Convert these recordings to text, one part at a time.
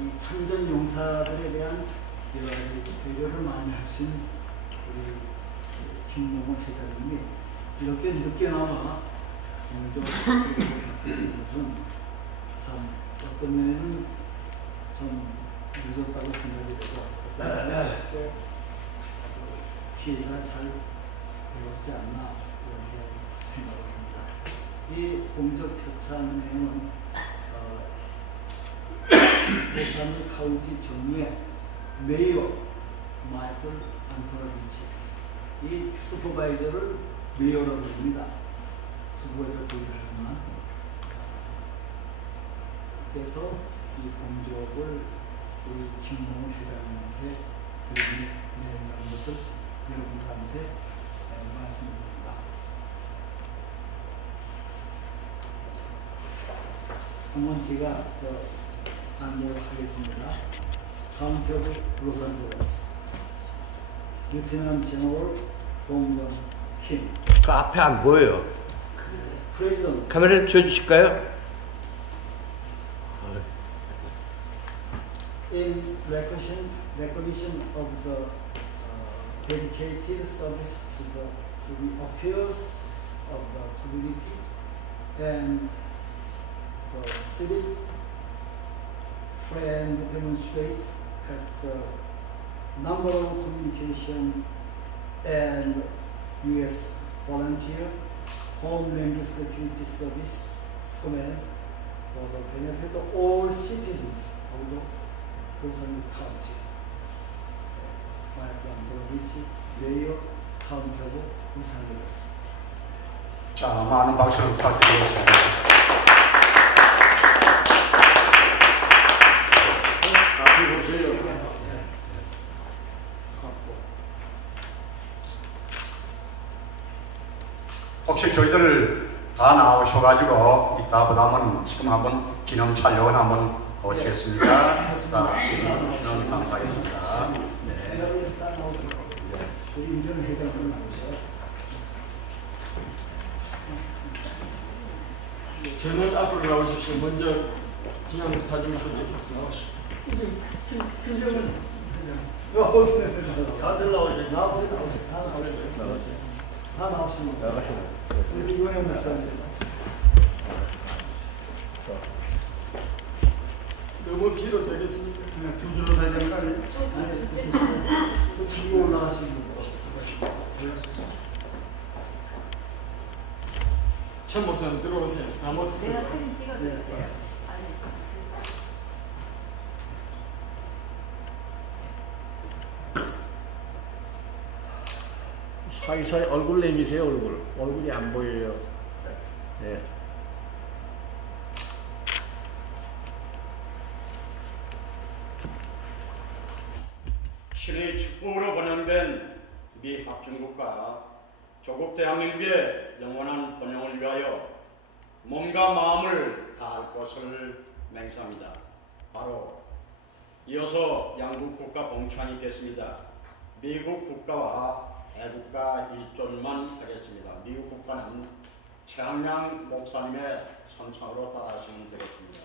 이 참전 용사들에 대한 여러 가지 배려를 많이 하신 우리 김몽훈 회장님이 이렇게 늦게나마 오늘도 스피드를 것은 참 어떤 면에는 좀 늦었다고 생각이 되고 또 기회가 잘 되었지 않나 이렇게 생각을 합니다. 이 공적 표창은 로스앤젤레스 카운티 정의 메이어 마이클 안토노비치, 이 슈퍼바이저를 메이어라고 부릅니다. 슈퍼바이저 부르지만 그래서 이 공적을 우리 김몽훈 회장님께 드리는 것을 여러분들한테 말씀드립니다. 한번 제가 안내를 하겠습니다. 카운티 오브 로스앤젤레스 리eutenant 제너럴 봉건 킴. 그 앞에 안 보여요. 프레지던트. 카메라 줘주실까요? In recognition of the dedicated service to the affairs of the community and the civic friend demonstrate at the number of communication and U.S. volunteer Homeland Security Service command for the benefit of all citizens of the 로스앤젤레스 카운티. 마이클 안토노비치 메이어 카운티 오브 로스앤젤레스. 자, 많은 박수를 부탁드리겠습니다. 앞에 보세요. 혹시 저희들 다 나오셔가지고 이따 보다면 지금 한번 기념 촬영을 한번 거치겠습니다. 자, 기념 감사하겠습니다. 네. 우리 임전 회장님 나오셔. 저는 앞으로 나오십시오. 먼저 기념 사진을 찍겠습니다. 김정은 다들 나오세요. 다 나오시면 우리 이번에 목사님. 너무 길어 되겠습니까? 그냥 두 줄로 살야 되는 거 아니에요? 아니, 또 뒤로 올라가시는 거. 천 목사님 들어오세요. 내가 사진 찍어드릴게요. 사이사이 얼굴 내미세요. 얼굴이 안 보여요. 네. 신의 축복으로 번영된 미 합중국과 조국 대한민국의 영원한 번영을 위하여 몸과 마음을 다할 것을 맹세합니다. 바로 이어서 양국 국가 봉창이 있겠습니다. 미국 국가와 애국가 일존만 하겠습니다. 미국 국가는 최한양 목사님의 선창으로 따라하시면 되겠습니다.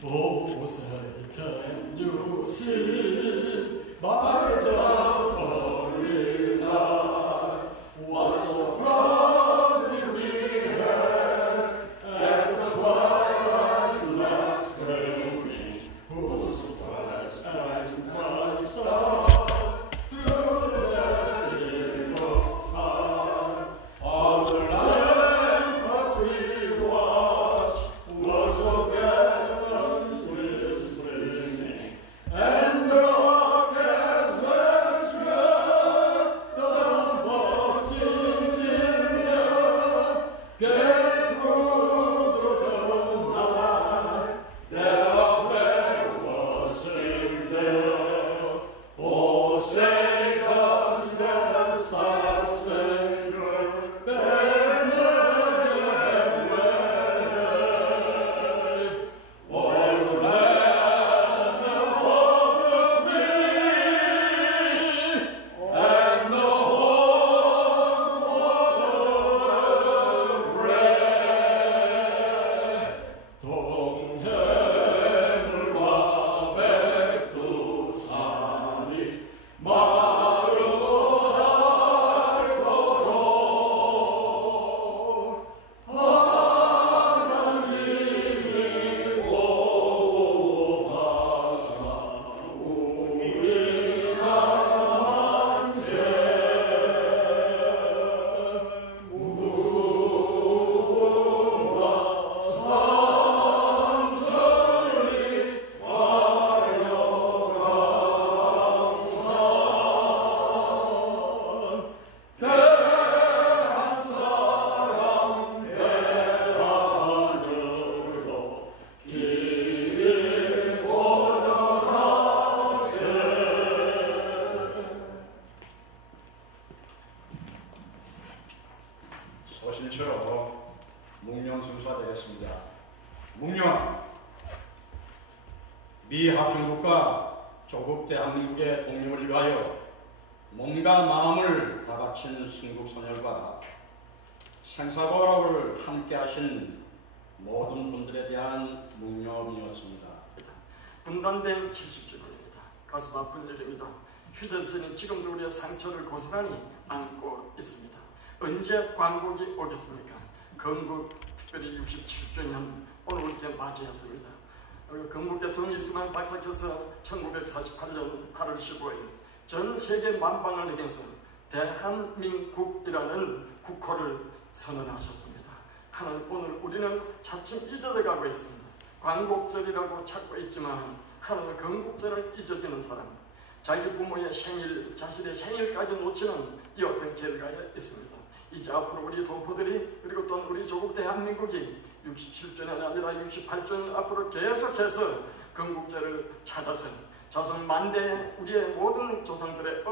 Forsaken you see by the starry night, what so proudly we hailed at the twilight's last gleaming, whose flags and bright stars through the lily coast high, all the ramparts we watched were so and the orchestras 거친 채로 묵념 순사되었습니다. 묵념. 미 합중국과 조국 대한민국의 독립을 위하여 몸과 마음을 다 바친 순국선열과 생사고락을 함께 하신 모든 분들에 대한 묵념이었습니다. 분단된 70주년입니다. 가슴 아픈 일입니다. 휴전선이 지금도 우리의 상처를 고스란히 안고 있습니다. 언제 광복이 오겠습니까? 건국 특별히 67주년 오늘 이렇게 맞이했습니다. 건국 대통령 이승만 박사께서 1948년 8월 15일 전 세계 만방을 향해서 대한민국이라는 국호를 선언하셨습니다. 하나님, 오늘 우리는 차츰 잊어가고 있습니다. 광복절이라고 찾고 있지만 하나님은 건국절을 잊어지는 사람, 자기 부모의 생일, 자신의 생일까지 놓치는 이 어떤 결과에 있습니다. 이제 앞으로 우리 동포들이, 그리고 또 우리 조국 대한민국이 67주년이 아니라 68주년 앞으로 계속해서 건국절을 찾아서 자손 만대에 우리의 모든 조상들의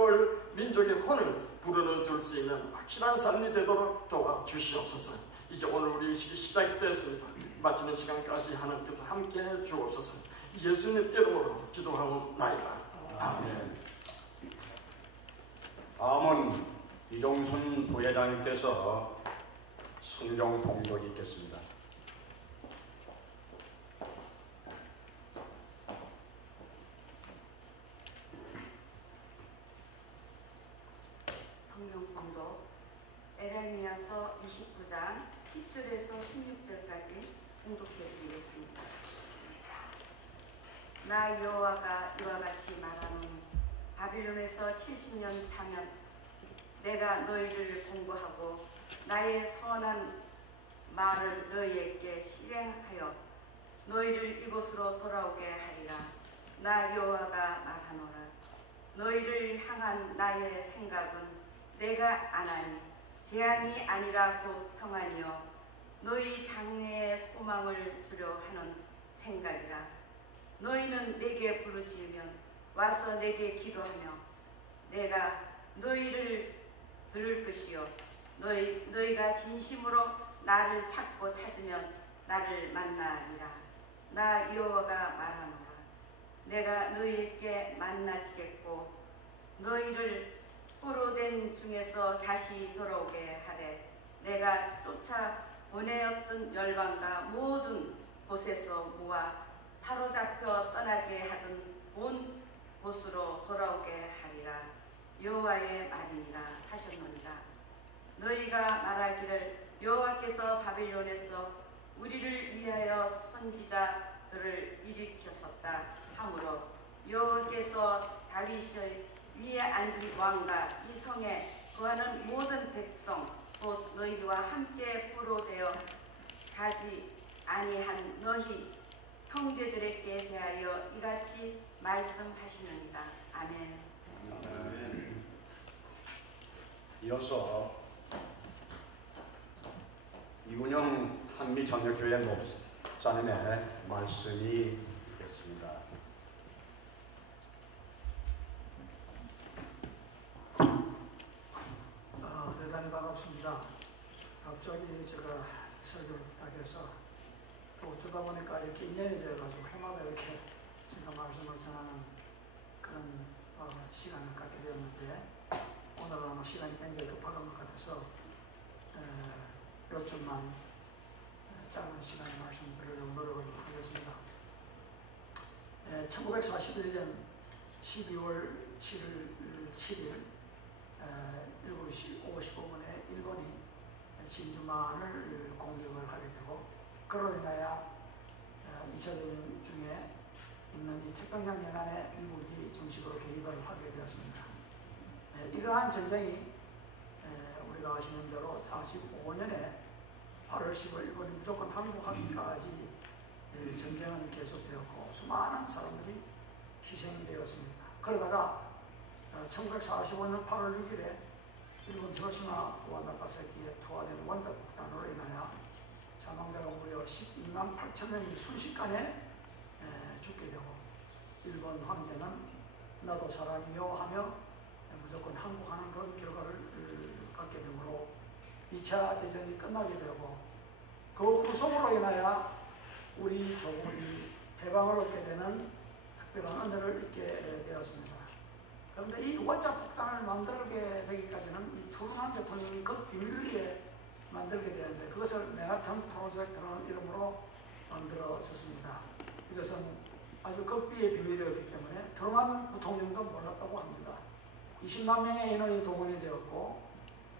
민족의 혼을 불어넣어줄 수 있는 확실한 삶이 되도록 도와주시옵소서. 이제 오늘 우리 의식이 시작이 되었습니다. 마치는 시간까지 하나님께서 함께해 주옵소서. 예수님 이름으로 기도하옵나이다. 아멘. 다음은 이종순 부회장님께서 성경 봉독이 있겠습니다. 성경 봉독 에레미야서 29장 10절에서 16절까지 봉독해 드리겠습니다. 나 여호와가 이와 같이 말하노니 바빌론에서 70년 차면 내가 너희를 공부하고 나의 선한 말을 너희에게 실행하여 너희를 이곳으로 돌아오게 하리라. 나 여호와가 말하노라. 너희를 향한 나의 생각은 내가 안하니 재앙이 아니라 곧 평안이요 너희 장래의 소망을 주려 하는 생각이라. 너희는 내게 부르짖으면 와서 내게 기도하며 내가 너희를 들을 것이요 너희가 진심으로 나를 찾고 찾으면 나를 만나리라. 나 여호와가 말하노라. 내가 너희에게 만나지겠고 너희를 포로된 중에서 다시 돌아오게 하되 내가 쫓아 보내었던 열방과 모든 곳에서 모아 사로잡혀 떠나게 하던 온 곳으로 돌아오게 하리라. 여호와의 말이니라 하셨느니라. 너희가 말하기를 여호와께서 바빌론에서 우리를 위하여 선지자들을 일으켰었다 하므로 여호와께서 다윗의 위에 앉은 왕과 이 성에 거하는 모든 백성 곧 너희와 함께 포로되어 가지 아니한 너희 형제들에게 대하여 이같이 말씀하시느니라. 아멘. 아멘. 이어서 이군영 한미정력교회 목사님의 말씀이 있겠습니다. 대단히 반갑습니다. 갑자기 제가 설교를 부탁해서 또 어쩌다 보니까 이렇게 인연이 되어가지고 해마다 이렇게 제가 말씀을 전하는 그런 시간을 갖게 되었는데 오늘은 아마 시간이 굉장히 급한 것 같아서 몇 줄만 짧은 시간에 말씀드리려고 노력을 하겠습니다. 1941년 12월 7일 7시 55분에 일본이 진주만을 공격을 하게 되고 그로 인하여 2차 대전 중에 있는 이 태평양 연안에 미국이 정식으로 개입을 하게 되었습니다. 이러한 전쟁이 우리가 아시는 대로 45년에 8월 10일 일본이 무조건 항복하기까지 전쟁은 계속되었고 수많은 사람들이 희생되었습니다. 그러다가 1945년 8월 6일에 일본 히로시마 나가사키에 투하된 원자 폭탄으로 인하여 사망자가 무려 12만 8천 명이 순식간에 죽게 되고 일본 황제는 나도 사람이요 하며 무조건 항복하는 그런 결과를 갖게 되므로 이 2차 대전이 끝나게 되고 그 후속으로 인하여 우리 조국이 해방을 얻게 되는 특별한 은혜를 얻게 되었습니다. 그런데 이 원자 폭탄을 만들게 되기까지는 이 트루먼 대통령이 그 비밀 위에 만들게 되는데 그것을 맨하탄 프로젝트라는 이름으로 만들어졌습니다. 이것은 아주 극비의 비밀이었기 때문에 트루먼 부통령도 몰랐다고 합니다. 20만 명의 인원이 동원이 되었고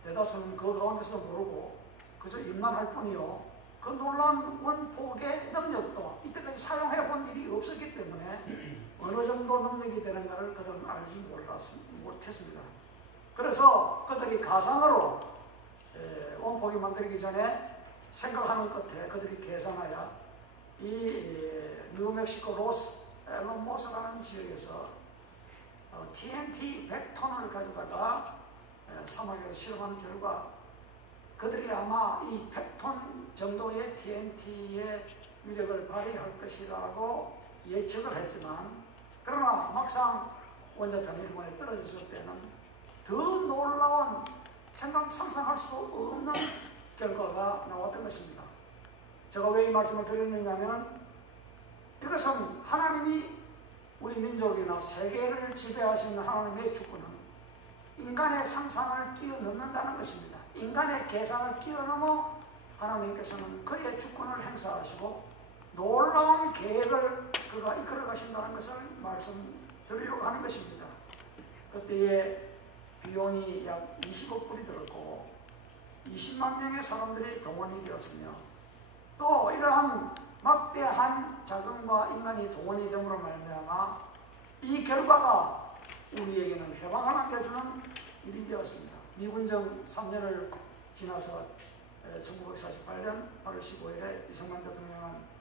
대다수는 그 가운데서 모르고 그저 입만 할 뿐이요. 그 놀라운 원폭의 능력도 이때까지 사용해 본 일이 없었기 때문에 어느 정도 능력이 되는가를 그들은 알지 못했습니다. 그래서 그들이 가상으로 원폭이 만들기 전에 생각하는 끝에 그들이 계산하여 이 뉴멕시코 로스 앨러모스라는 지역에서 TNT 100톤을 가져다가 사막에서 실험한 결과 그들이 아마 이 100톤 정도의 TNT의 위력을 발휘할 것이라고 예측을 했지만 그러나 막상 원자탄이 일본에 떨어졌을 때는 더 놀라운 상상할 수 없는 결과가 나왔던 것입니다. 제가 왜 이 말씀을 드리느냐 하면 이것은 하나님이 우리 민족이나 세계를 지배하시는 하나님의 주권은 인간의 상상을 뛰어넘는다는 것입니다. 인간의 계산을 뛰어넘어 하나님께서는 그의 주권을 행사하시고 놀라운 계획을 그가 이끌어 가신다는 것을 말씀드리려고 하는 것입니다. 그때에 비용이 약 20억 불이 들었고 20만 명의 사람들이 동원이 되었으며 또 이러한 막대한 자금과 인간이 동원이 됨으로 말미암아 이 결과가 우리에게는 해방을 안겨주는 일이 되었습니다. 미군정 3년을 지나서 1948년 8월 15일에 이승만 대통령은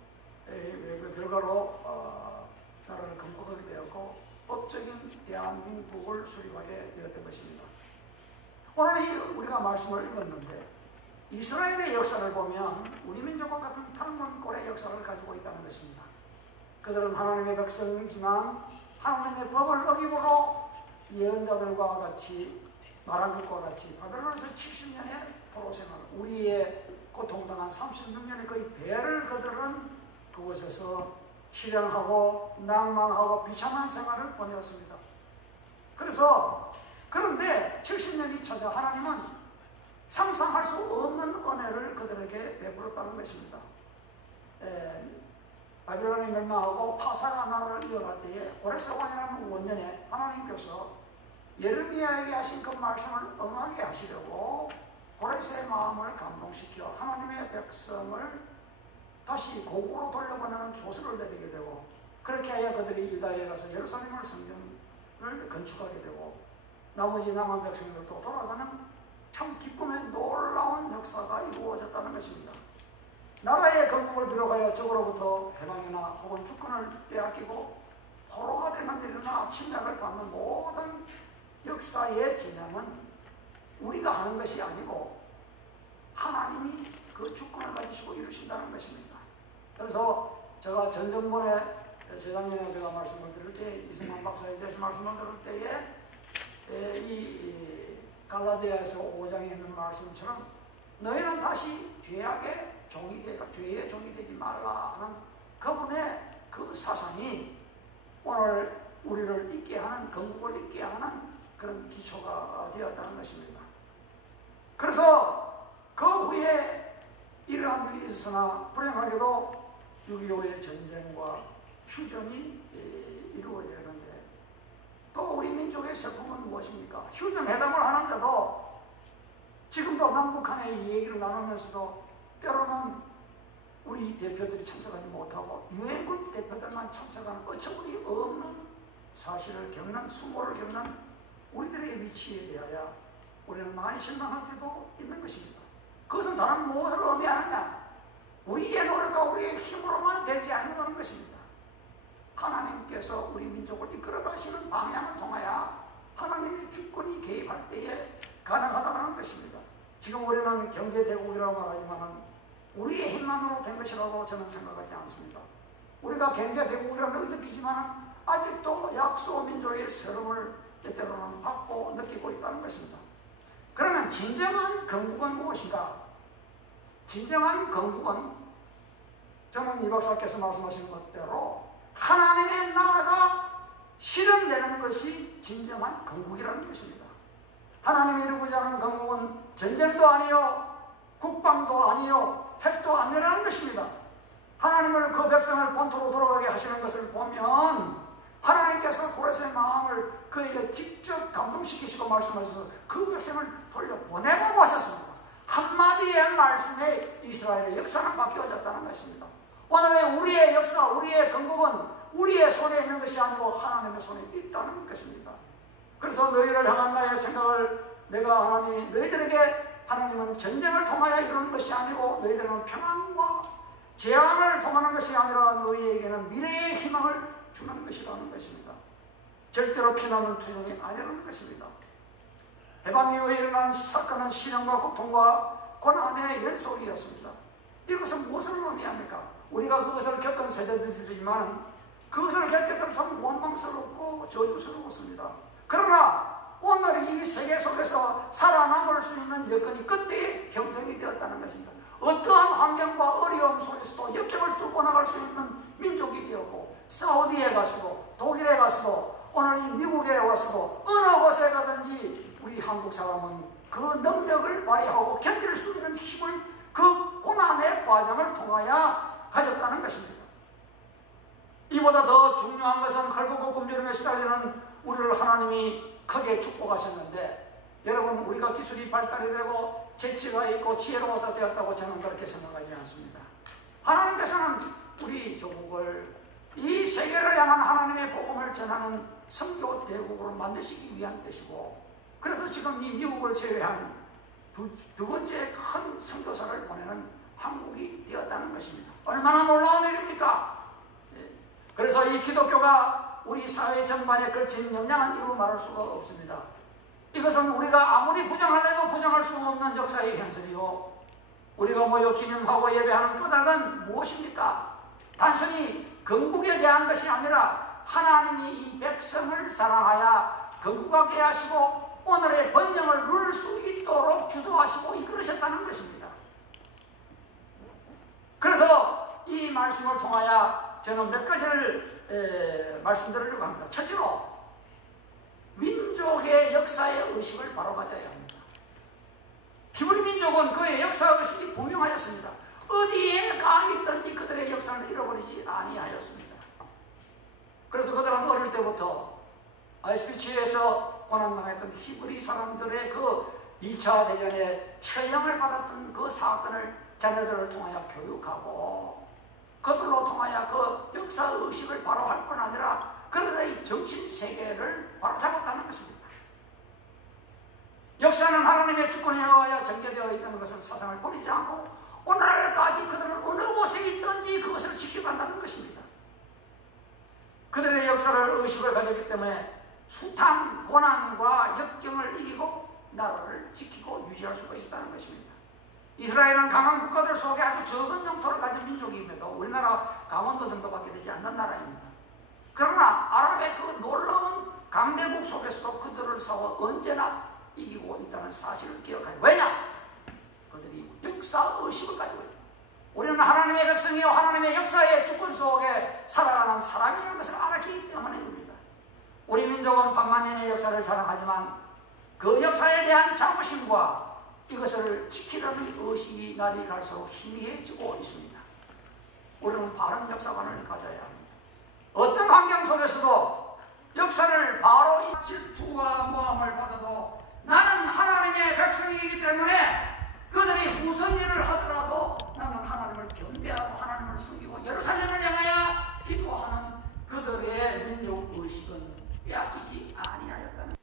그 결과로 나라를 건국하게 되었고 법적인 대한민국을 수립하게 되었던 것입니다. 오늘 우리가 말씀을 읽었는데 이스라엘의 역사를 보면 우리 민족과 같은 탈문골의 역사를 가지고 있다는 것입니다. 그들은 하나님의 백성이지만 하나님의 법을 어김으로 예언자들과 같이 말한 것과 같이 바벨론에서 70년의 포로생활, 우리의 고통당한 36년의 거의 배를 그들은 그곳에서 실행하고 낭망하고 비참한 생활을 보내었습니다. 그런데 70년이 찾아 하나님은 상상할 수 없는 은혜를 그들에게 베풀었다는 것입니다. 바빌론이 멸망하고 파사가 나라를 이어갈 때에 고레스왕이라는 원년에 하나님께서 예레미야에게 하신 그 말씀을 응하게 하시려고 고레스의 마음을 감동시켜 하나님의 백성을 다시 고국으로 돌려보내는 조서를 내리게 되고 그렇게 하여 그들이 유다에 가서 예루살렘을 성전을 건축하게 되고 나머지 남은 백성들도 돌아가는 참 기쁨의 놀라운 역사가 이루어졌다는 것입니다. 나라의 건국을 비롯하여 적으로부터 해방이나 혹은 주권을 빼앗기고 포로가 되는 일이나 침략을 받는 모든 역사의 진행은 우리가 하는 것이 아니고 하나님이 그 주권을 가지시고 이루신다는 것입니다. 그래서 제가 전전번에 재작년에 제가 말씀을 드릴 때 이승만 박사에 대해서 말씀을 들을 때에 이 갈라디아에서 5장에 있는 말씀처럼 너희는 다시 죄의 종이 되지 말라 하는 그분의 그 사상이 오늘 우리를 있게 하는, 건국을 있게 하는 그런 기초가 되었다는 것입니다. 그래서 그 후에 이러한 일이 있었으나 불행하게도 6.25의 전쟁과 휴전이 이루어지는데 또 우리 민족의 슬픔은 무엇입니까? 휴전회담을 하는데도 지금도 남북한의 이 얘기를 나누면서도 때로는 우리 대표들이 참석하지 못하고 유엔군 대표들만 참석하는 어처구니 없는 사실을 겪는, 수모를 겪는 우리들의 위치에 대하여 우리는 많이 실망할 때도 있는 것입니다. 그것은 다른 무엇을 의미하느냐? 우리의 노력과 우리의 힘으로만 되지 않는다는 것입니다. 하나님께서 우리 민족을 이끌어 가시는 방향을 통하여 하나님의 주권이 개입할 때에 가능하다는 것입니다. 지금 우리는 경제대국이라고 말하지만 우리의 힘만으로 된 것이라고 저는 생각하지 않습니다. 우리가 경제대국이라고 느끼지만 아직도 약소 민족의 서름을 때때로는 받고 느끼고 있다는 것입니다. 그러면 그러면 진정한 건국은 무엇인가? 진정한 건국은 저는 이 박사께서 말씀하신 것대로 하나님의 나라가 실현되는 것이 진정한 건국이라는 것입니다. 하나님이 이루고자 하는 건국은 전쟁도 아니요, 국방도 아니요, 핵도 아니라는 것입니다. 하나님을 그 백성을 본토로 돌아가게 하시는 것을 보면 하나님께서 고레스의 마음을 그에게 직접 감동시키시고 말씀하셔서 그 백성을 돌려보내고 하셨습니다. 한마디의 말씀에 이스라엘의 역사는 바뀌어졌다는 것입니다. 오늘의 우리의 역사, 우리의 건국은 우리의 손에 있는 것이 아니고 하나님의 손에 있다는 것입니다. 그래서 너희를 향한 나의 생각을 내가 하나니 너희들에게 하나님은 전쟁을 통하여 이루는 것이 아니고 너희들은 평안과 재앙을 통하는 것이 아니라 너희에게는 미래의 희망을 주는 것이라는 것입니다. 절대로 피나는 투정이 아니라는 것입니다. 해방 이후에 일어난 사건은 시련과 고통과 고난의 연속이었습니다. 이것은 무엇을 의미합니까? 우리가 그것을 겪은 세대들이지만 그것을 겪게 되면 참 원망스럽고 저주스러웠습니다. 그러나 오늘 이 세계 속에서 살아남을 수 있는 여건이 그때 형성이 되었다는 것입니다. 어떠한 환경과 어려움 속에서도 역경을 뚫고 나갈 수 있는 민족이 되었고 사우디에 가서도 독일에 가서도 오늘 이 미국에 와서도 어느 곳에 가든지 우리 한국 사람은 그 능력을 발휘하고 견딜 수 있는 힘을 그 고난의 과정을 통하여 가졌다는 것입니다. 이보다 더 중요한 것은 결국 굶주림에 시달리는 우리를 하나님이 크게 축복하셨는데 여러분 우리가 기술이 발달이 되고 재치가 있고 지혜로워서 되었다고 저는 그렇게 생각하지 않습니다. 하나님께서는 우리 조국을 이 세계를 향한 하나님의 복음을 전하는 선교 대국으로 만드시기 위한 뜻이고 그래서 지금 이 미국을 제외한 두 번째 큰 선교사를 보내는 한국이 되었다는 것입니다. 얼마나 놀라운 일입니까? 그래서 이 기독교가 우리 사회 전반에 걸친 영향은 이루 말할 수가 없습니다. 이것은 우리가 아무리 부정하려도 부정할 수 없는 역사의 현실이요. 우리가 모여 기념하고 예배하는 까닭은 무엇입니까? 단순히 건국에 대한 것이 아니라 하나님이 이 백성을 사랑하여 건국하게 하시고 오늘의 번영을 누릴 수 있도록 주도하시고 이끌으셨다는 것입니다. 그래서 이 말씀을 통하여 저는 몇 가지를 말씀드리려고 합니다. 첫째로 민족의 역사의 의식을 바로 가져야 합니다. 히브리 민족은 그의 역사의식이 분명하였습니다. 어디에 가 있든지 그들의 역사를 잃어버리지 아니하였습니다. 그래서 그들은 어릴 때부터 아이스피치에서 고난당했던 히브리 사람들의 그 2차 대전에 처형을 받았던 그 사건을 자녀들을 통하여 교육하고 그들로 통하여 그 역사의식을 바로 할 뿐 아니라 그들의 정신세계를 바로 잡았다는 것입니다. 역사는 하나님의 주권에 의하여 전개되어 있다는 것은 사상을 버리지 않고 오늘까지 그들은 어느 곳에 있든지 그것을 지켜간다는 것입니다. 그들의 역사를 의식을 가졌기 때문에 숱한 고난과 역경을 이기고 나라를 지키고 유지할 수가 있었다는 것입니다. 이스라엘은 강한 국가들 속에 아주 적은 영토를 가진 민족임에도 우리나라 강원도 정도밖에 되지 않는 나라입니다. 그러나 아랍의 그 놀라운 강대국 속에서도 그들을 싸워 언제나 이기고 있다는 사실을 기억하여 왜냐? 그들이 역사의식을 가지고 있다. 우리는 하나님의 백성이요 하나님의 역사의 주권 속에 살아가는 사람이라는 것을 알았기 때문입니다. 우리 민족은 반만년의 역사를 자랑하지만 그 역사에 대한 자부심과 이것을 지키려는 의식이 날이 갈수록 희미해지고 있습니다. 우리는 바른 역사관을 가져야 합니다. 어떤 환경 속에서도 역사를 바로 이 질투와 모함을 받아도 나는 하나님의 백성이기 때문에 그들이 무슨 일을 하더라도 나는 하나님을 경배하고 하나님을 숨기고 예루살렘을 향하여 기도하는 그들의 민족의식은 빼앗기지 아니하였다는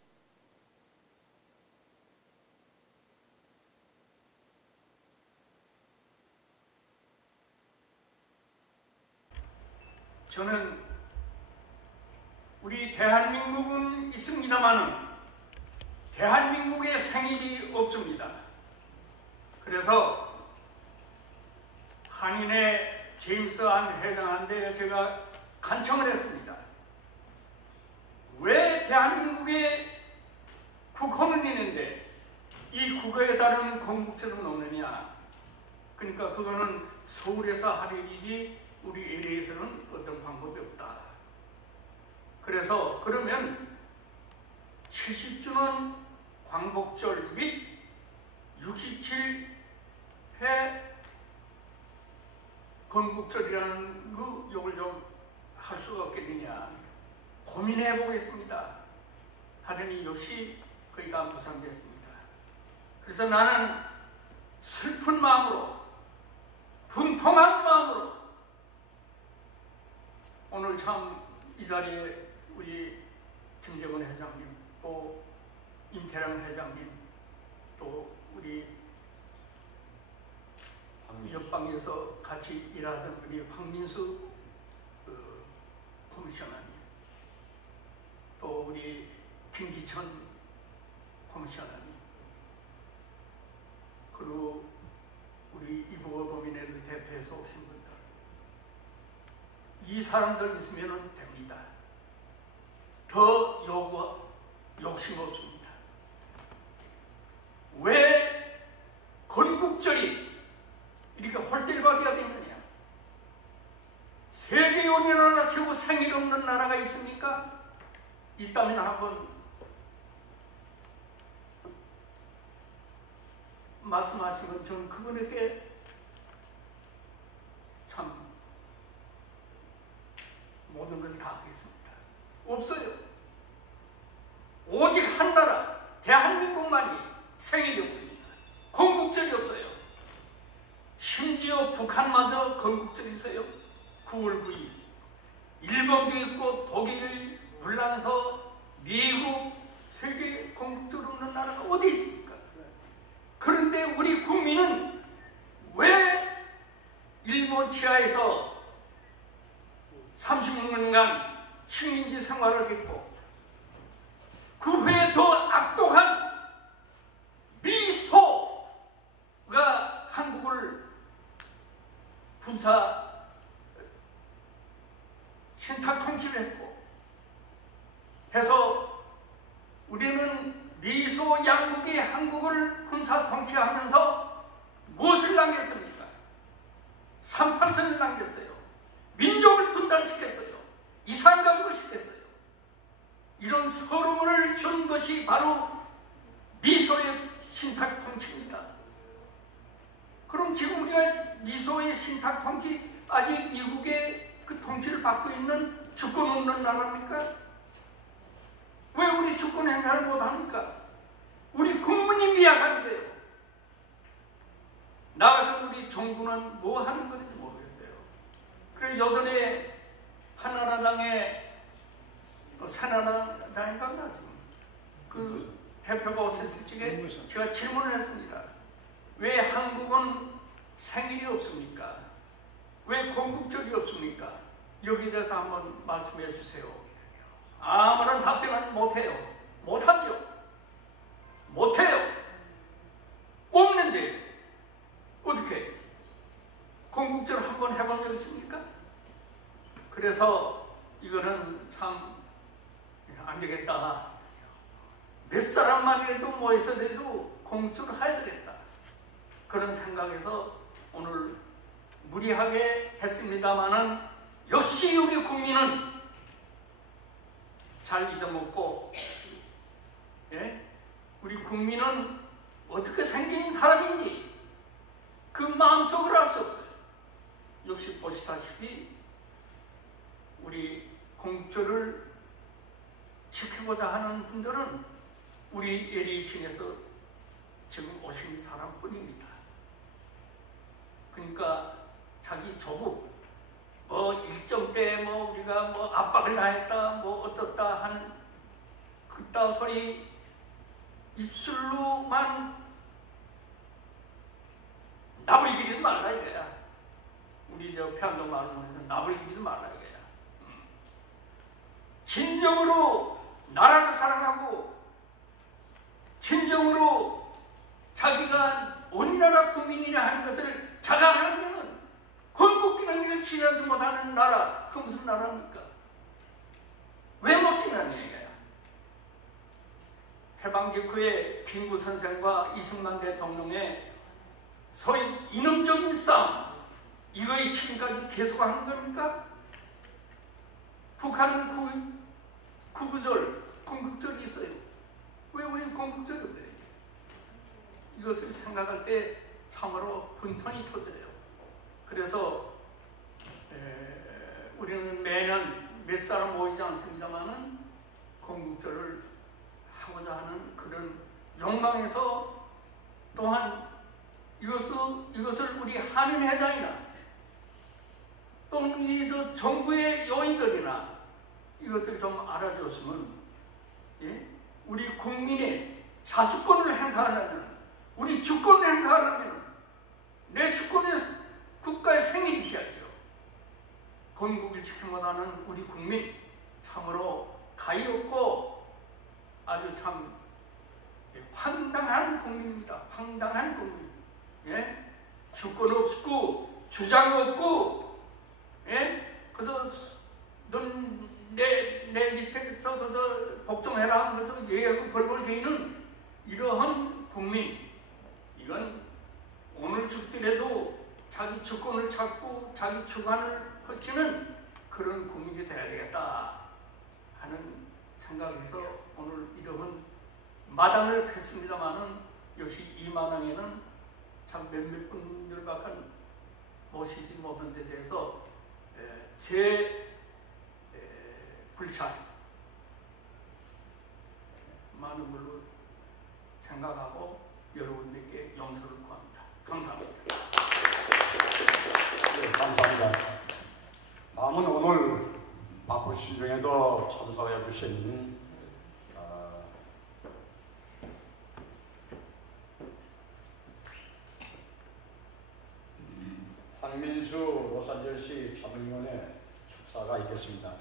저는 우리 대한민국은 있습니다마는 대한민국의 생일이 없습니다. 그래서 한인의 제임스 안 회장한테 제가 간청을 했습니다. 왜 대한민국에 국호는 있는데 이 국어에 따른 건국제는 없느냐? 그러니까 그거는 서울에서 할 일이지 우리 LA에서는 어떤 방법이 없다. 그래서 그러면 70주년 광복절 및 67회 건국절이라는 욕을 좀 할 수가 없겠느냐 고민해 보겠습니다. 하더니 역시 거의 다 무산됐습니다. 그래서 나는 슬픈 마음으로 분통한 마음으로 오늘 참 이 자리에 우리 김정은 회장님 또 임태랑 회장님 또 우리 옆방에서 같이 일하던 우리 황민수 커미셔너님 또 우리 김기천 커미셔너님 그리고 우리 이보호 도민회를 대표해서 오신 분들 이 사람들 있으면 됩니다. 더 욕심 없습니다. 왜 건국절이 이렇게 홀대박이가 됐느냐? 세계 연인하나 최고 생일 없는 나라가 있습니까? 있다면 한번 말씀하시면 저는 그분에게 참 모든 걸 다 하겠습니다. 없어요. 오직 한 나라 대한민국만이 생일이 없습니다. 건국절이 없어요. 심지어 북한마저 건국절이 있어요. 9월 9일 일본도 있고 독일, 불란서, 미국 세계 건국절 없는 나라가 어디 있습니까? 그런데 우리 국민은 왜 일본 치하에서 36년간 식민지 생활을 했고 그 후에 더 악독한 미소가 한국을 군사 신탁 통치를 했고 해서 우리는 미소 양국이 한국을 군사 통치하면서 무엇을 남겼습니까? 38선을 남겼어요. 민족을 분단시켰어요. 이산가족을 시켰어요. 이런 서름을 준 것이 바로 미소의 신탁 통치입니다. 그럼 지금 우리가 미소의 신탁 통치 아직 미국의 그 통치를 받고 있는 주권 없는 나라입니까? 왜 우리 주권 행사를 못합니까? 우리 국민이 미약한데요. 나가서 우리 정부는 뭐 하는 건지 모르겠어요. 그래서 여전히 한나라당의 산하나당인가 지금 그 대표가 오셨을 적에 제가 질문을 했습니다. 왜 한국은 생일이 없습니까? 왜 건국절이 없습니까? 여기에 대해서 한번 말씀해 주세요. 아무런 답변은 못해요. 못하죠. 못해요. 없는데 어떻게 건국절 한번 해본 적 있습니까? 그래서 이거는 참 안 되겠다. 몇 사람만이라도 모여서라도 건국절을 해야 되겠다. 그런 생각에서 오늘 무리하게 했습니다마는 역시 우리 국민은 잘 잊어먹고 우리 국민은 어떻게 생긴 사람인지 그 마음속을 알 수 없어요. 역시 보시다시피 우리 공국절을 지키고자 하는 분들은 우리 LA시에서 지금 오신 사람뿐입니다. 그러니까 자기 조국 뭐 일정 때 뭐 우리가 뭐 압박을 당했다 뭐 어쩌다 하는 그따위 소리 입술로만 납을 기리지 말라 이거야. 우리 저 편도 말문에서 납을 기리지 말라 이거야. 진정으로 나라를 사랑하고 진정으로 자기가 온 나라 국민이라 하는 것을 자각하면은 건국기념일을 지내지 못하는 나라, 그 무슨 나라입니까? 왜 못 지내는 얘기야? 해방 직후에 김구 선생과 이승만 대통령의 소위 이념적인 싸움, 이거에 지금까지 계속하는 겁니까? 북한은 구구절, 건국절이 있어요. 왜 우리는 건국절이 없어요? 이것을 생각할 때 참으로 분통이 터져요. 그래서 우리는 매년 몇 사람 모이지 않습니다만은 건국절을 하고자 하는 그런 욕망에서 또한 이것을 우리 한인회장이나 또는 이 정부의 요인들이나 이것을 좀 알아줬으면, 예? 우리 국민의 자주권을 행사하려면, 우리 주권을 행사하려면 내 주권의 국가의 생일이셔야죠. 건국을 지키고나는 우리 국민 참으로 가히 없고 아주 참 황당한 국민입니다. 황당한 국민. 예? 주권 없고 주장 없고, 예? 그래서 넌 내 밑에서 복종해라 하는 거죠. 얘하고 벌벌 개이는 이러한 국민, 이건 오늘 죽더라도 자기 주권을 찾고 자기 주관을 펼치는 그런 국민이 돼야 되겠다 하는 생각에서 오늘 이러한 마당을 폈습니다마는 역시 이 마당에는 참 몇몇 분들밖에 모시지 못한 데 대해서 제 불찰 많은 걸로 생각하고 여러분들께 용서를 구합니다. 감사합니다. 네, 감사합니다. 다음은 오늘 바쁘신 중에도 참석해 주신 황민수 로산젤시 자문위원회 축사가 있겠습니다.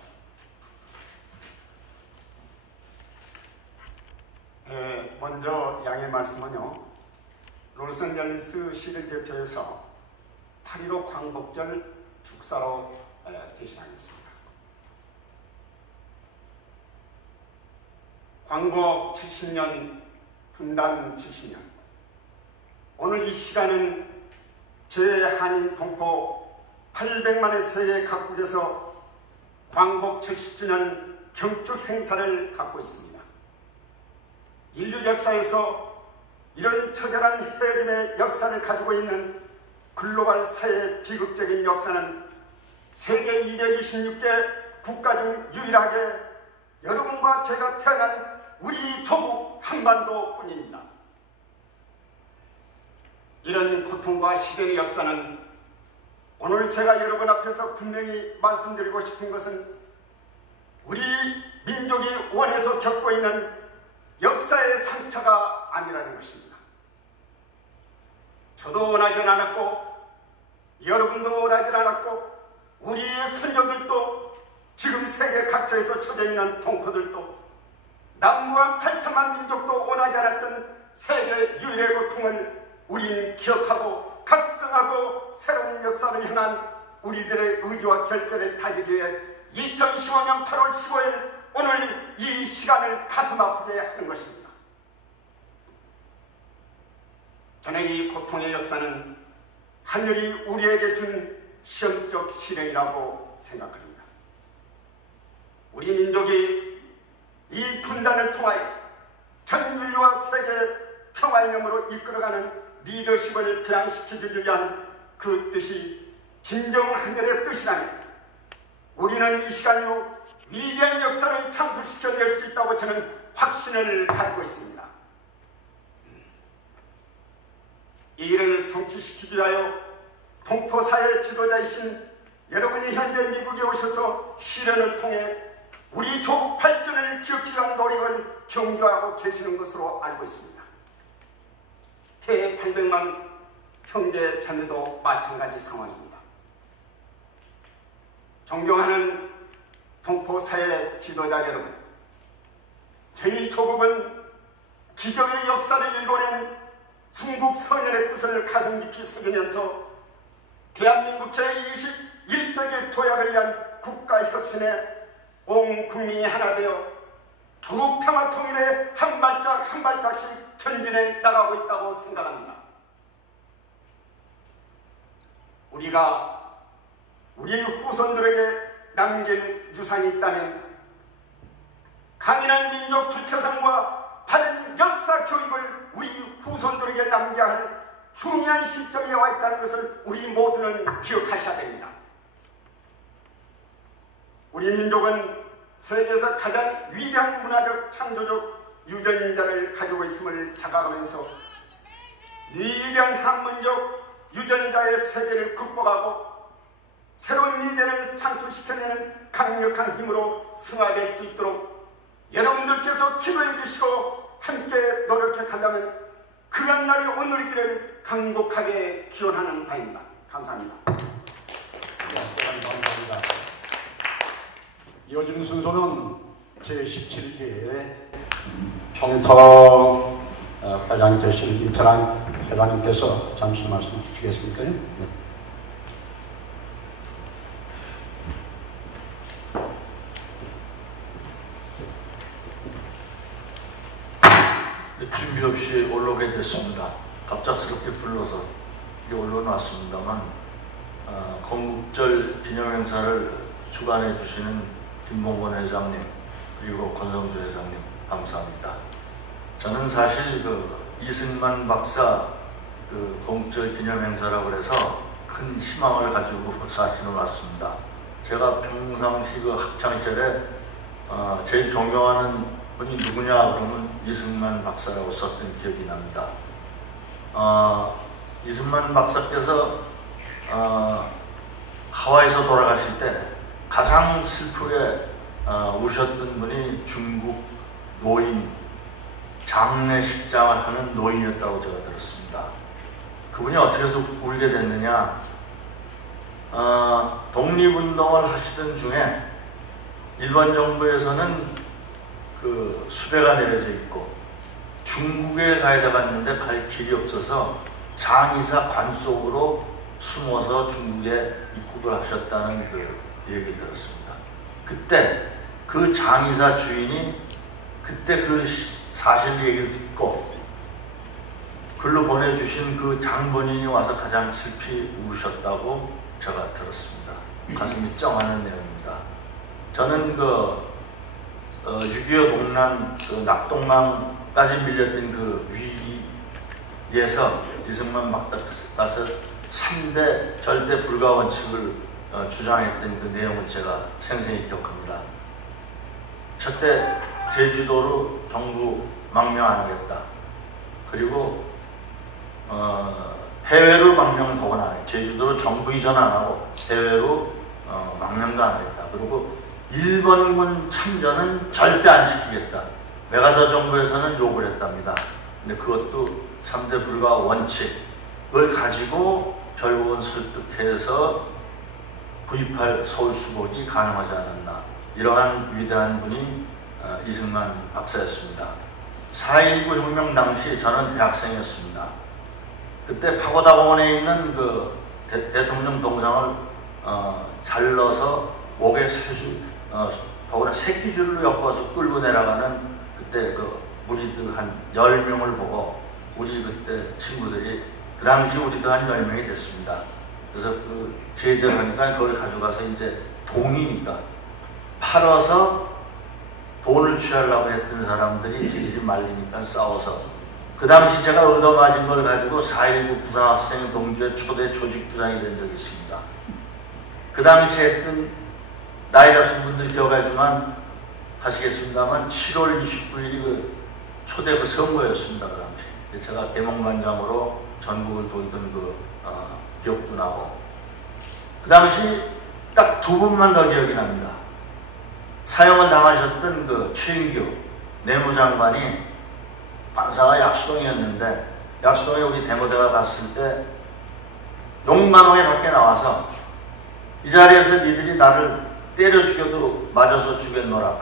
먼저 양해 말씀은요, 로스앤젤레스 시를 대표해서 8.15 광복절 축사로 대신하겠습니다. 광복 70년, 분단 70년. 오늘 이 시간은 제1한인 동포 800만의 세계 각국에서 광복 70주년 경축 행사를 갖고 있습니다. 인류 역사에서 이런 처절한 해림의 역사를 가지고 있는 글로벌 사회의 비극적인 역사는 세계 226개 국가 중 유일하게 여러분과 제가 태어난 우리 조국 한반도뿐입니다. 이런 고통과 시련의 역사는 오늘 제가 여러분 앞에서 분명히 말씀드리고 싶은 것은 우리 민족이 원해서 겪고 있는 역사의 상처가 아니라는 것입니다. 저도 원하지 않았고 여러분도 원하지 않았고 우리의 선조들도 지금 세계 각처에서 처져 있는 동포들도 남부한 8천만 민족도 원하지 않았던 세계 유일의 고통을 우리는 기억하고 각성하고 새로운 역사를 향한 우리들의 의지와 결절을 다지기 위해 2015년 8월 15일 오늘 이 시간을 가슴 아프게 하는 것입니다. 저는 이 고통의 역사는 하늘이 우리에게 준 시험적 시련이라고 생각합니다. 우리 민족이 이 분단을 통하여 전 인류와 세계 평화의 명으로 이끌어가는 리더십을 배양시키기 위한 그 뜻이 진정 하늘의 뜻이라면 우리는 이 시간 후 위대한 역사를 창출시켜낼 수 있다고 저는 확신을 가지고 있습니다. 이 일을 성취시키기 위하여 동포사회 지도자이신 여러분이 현재 미국에 오셔서 시련을 통해 우리 조국 발전을 기억하기 위한 노력을 경주하고 계시는 것으로 알고 있습니다. 태 800만 형제 자매도 마찬가지 상황입니다. 존경하는 동포사회 지도자 여러분, 저희 조국은 기적의 역사를 일궈낸 순국 선열의 뜻을 가슴 깊이 새기면서 대한민국 제21세기 도약을 위한 국가혁신에 온 국민이 하나 되어 조국 평화 통일에 한 발짝 한 발짝씩 전진해 나가고 있다고 생각합니다. 우리가 우리 후손들에게 남길 유산이 있다면 강인한 민족 주체성과 바른 역사 교육을 우리 후손들에게 남겨야 할 중요한 시점에 와 있다는 것을 우리 모두는 기억하셔야 됩니다. 우리 민족은 세계에서 가장 위대한 문화적 창조적 유전인자를 가지고 있음을 자각하면서 위대한 학문적 유전자의 세계를 극복하고 새로운 미래를 창출시켜내는 강력한 힘으로 승화될 수 있도록 여러분들께서 기도해 주시고 함께 노력해 간다면 그런 날이 오늘이기를 강독하게 기원하는 바입니다. 감사합니다. 감사합니다. 이어지는 순서는 제17회 평터 회장 되실 임철환 회장님께서 잠시 말씀 주시겠습니까? 네. 준비 없이 올라오게 됐습니다. 갑작스럽게 불러서 올라왔습니다만 건국절 기념행사를 주관해 주시는 김봉건 회장님 그리고 권성주 회장님 감사합니다. 저는 사실 이승만 박사 건국절 기념행사라고 해서 큰 희망을 가지고 사실은 왔습니다. 제가 평상시 학창시절에 제일 존경하는 분이 누구냐 그러면 이승만 박사라고 썼던 기억이 납니다. 이승만 박사께서 하와이에서 돌아가실 때 가장 슬프게 우셨던 분이 중국 노인 장례식장을 하는 노인이었다고 제가 들었습니다. 그분이 어떻게 해서 울게 됐느냐, 독립운동을 하시던 중에 일본 정부에서는 수배가 내려져 있고 중국에 가야 되겠는데 갈 길이 없어서 장의사 관 속으로 숨어서 중국에 입국을 하셨다는 얘기를 들었습니다. 그때 그 장의사 주인이 그때 그 사실 얘기를 듣고 글로 보내주신 그 장본인이 와서 가장 슬피 우셨다고 제가 들었습니다. 가슴이 쩡하는 내용입니다. 저는 6.25 동란 낙동강까지 밀렸던 그 위기에서 이승만 박사께서 3대 절대 불가 원칙을 주장했던 그 내용을 제가 생생히 기억합니다. 첫째, 제주도로 정부 망명 안 하겠다. 그리고 해외로 망명 복원 안 해. 제주도로 정부 이전 안 하고 해외로 망명도 안 하겠다. 그리고 일본군 참전은 절대 안 시키겠다. 메가더 정부에서는 요구를 했답니다. 근데 그것도 3대 불가 원칙을 가지고 결국은 설득해서 구입할 서울수복이 가능하지 않았나. 이러한 위대한 분이 이승만 박사였습니다. 4.19 혁명 당시 저는 대학생이었습니다. 그때 파고다공원에 있는 대통령 동상을 잘라서 목에 더구나 새끼줄로 엮어서 끌고 내려가는 그때 무리들 한 10명을 보고 우리 그때 친구들이 그 당시 우리도 한 10명이 됐습니다. 그래서 제재를 하니까 그걸 가져가서 이제 동이니까 팔아서 돈을 취하려고 했던 사람들이 지들이 말리니까 싸워서 그 당시 제가 얻어맞은 걸 가지고 4.19 부산학생 동지회 초대 조직부장이 된 적이 있습니다. 그 당시에 했던 나이 잡신 분들 기억하지만 7월 29일이 초대 선거였습니다. 그 당시 제가 대목관장으로 전국을 돌던 기억도 나고 그 당시 딱 2분만 더 기억이 납니다. 사형을 당하셨던 최인규 내무장관이 반사가 약수동이었는데 약수동에 우리 대모대가 갔을 때 욕만원에 밖에 나와서 이 자리에서 니들이 나를 때려 죽여도 맞아서 죽였노라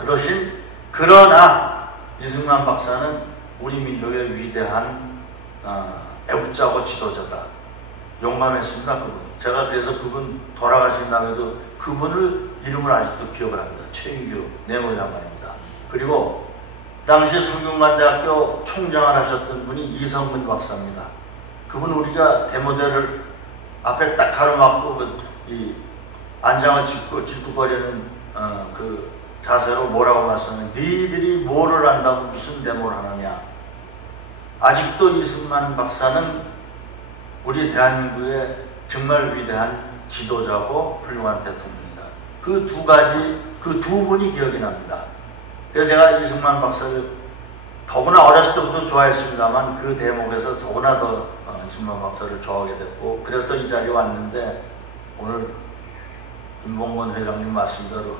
그러나 이승만 박사는 우리 민족의 위대한 애국자고 지도자다. 용감했습니다. 그분. 제가 그래서 그분 돌아가신 다음에도 그분을 이름을 아직도 기억을 합니다. 최인규 내무장관입니다. 그리고 당시 성균관대학교 총장을 하셨던 분이 이성근 박사입니다. 그분 우리가 대모대를 앞에 딱 가로막고 이 안장을 짚고 질투거리는 그 자세로 뭐라고 말씀하면 너희들이 뭐를 안다고 무슨 데모를 하느냐. 아직도 이승만 박사는 우리 대한민국의 정말 위대한 지도자고 훌륭한 대통령이다. 그 두 가지, 그 두 분이 기억이 납니다. 그래서 제가 이승만 박사를 더구나 어렸을 때부터 좋아했습니다만 그 대목에서 더구나 더 이승만 박사를 좋아하게 됐고, 그래서 이 자리에 왔는데 오늘 김봉건 회장님 말씀대로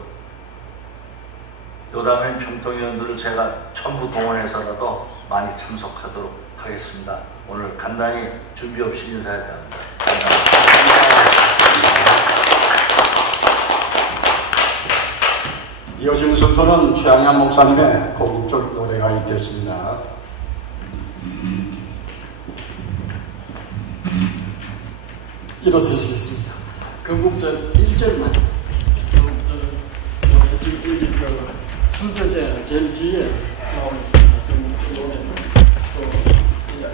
요담의 평통위원들을 제가 전부 동원해서라도 많이 참석하도록 하겠습니다. 오늘 간단히 준비 없이 인사해야 합니다. 이어진 순서는 최양양 목사님의 고국적 노래가 있겠습니다. 일어서시겠습니다. 건국절 1절만. 건국절 지금 여기 그 순서제 제일 뒤에 나와 있습니다. 건국절 노래는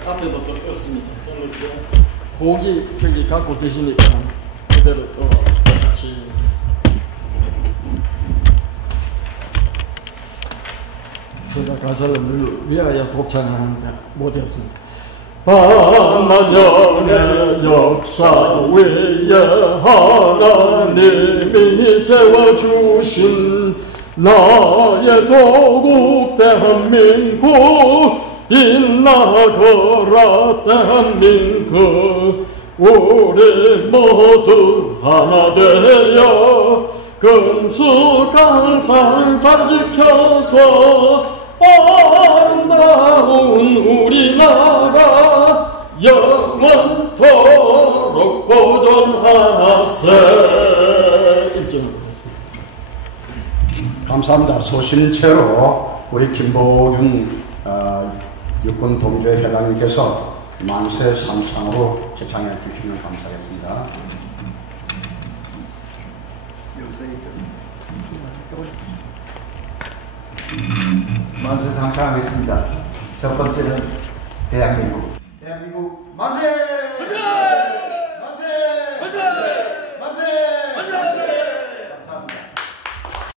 또 앞에도 또 떴습니다. 이렇게 곡이 저기 갖고 계시니까 그대로 또 같이. 제가 가사를 늘 위하여 독창하는데 못했습니다. 하나년의 역사 위에 하나님이 세워주신 나의 조국 대한민국 인나거라 대한민국 우리 모두 하나 되어 근수강산 잘 지켜서 아름다운 우리나라 영원토록 보존하세. 감사합니다. 소신체로 우리 김보균 육군 동조회 회장님께서 만세 삼창으로 제창해 주시면 감사하겠습니다. 만세 상창하겠습니다. 첫 번째는 대한민국 만세!